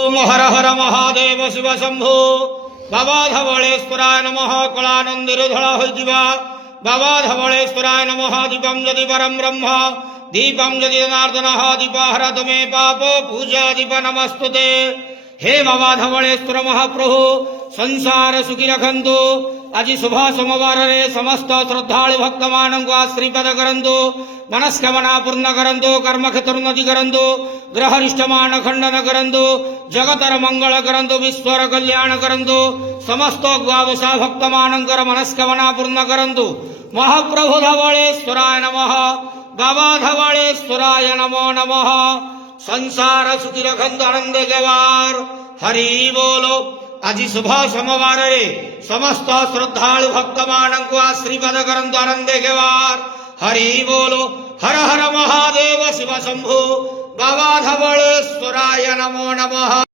ओम हर हर महादेव शिव शंभो बाबा धवलेश्वराय नमः कलानंदिर धड़ा होइतिबा बाबा धवलेश्वराय नमः दीपम यदि परम ब्रह्म दीपम यदि जनार्दनः दीपहर तमे पाप पूजा दीप नमस्तुते। हे बाबा धवलेश्वर महाप्रभु संसार सुखी रखंतु। आज शुभ सोमवार रे समस्त श्रद्धालु भक्त मानक आश्रीपद करंतु, मनस्कामना पूर्ण करंतु, कर्म क्षेत्र उन्नति करंतु, ग्रहरिष्टमान खंडन करंतु, जगतर मंगल करंतु, विश्वर कल्याण करंतु, समस्त द्वादशा भक्त मानकर मनस्कामना पूर्ण करंतु। महाप्रभु धवलेश्वराय नमः, बाबा धवलेश्वराय नमो नमः। संसार सुखी रखंतु, आनंद गवार हरि बोलो। आज शुभ सोमवार रे समस्त श्रद्धालु भक्त मानक आश्रीपद करंतु, आनंद गवार हरि बोलो। हर हर महादेव शिव शंभो बाबा धवलेश्वराय नमो नमः।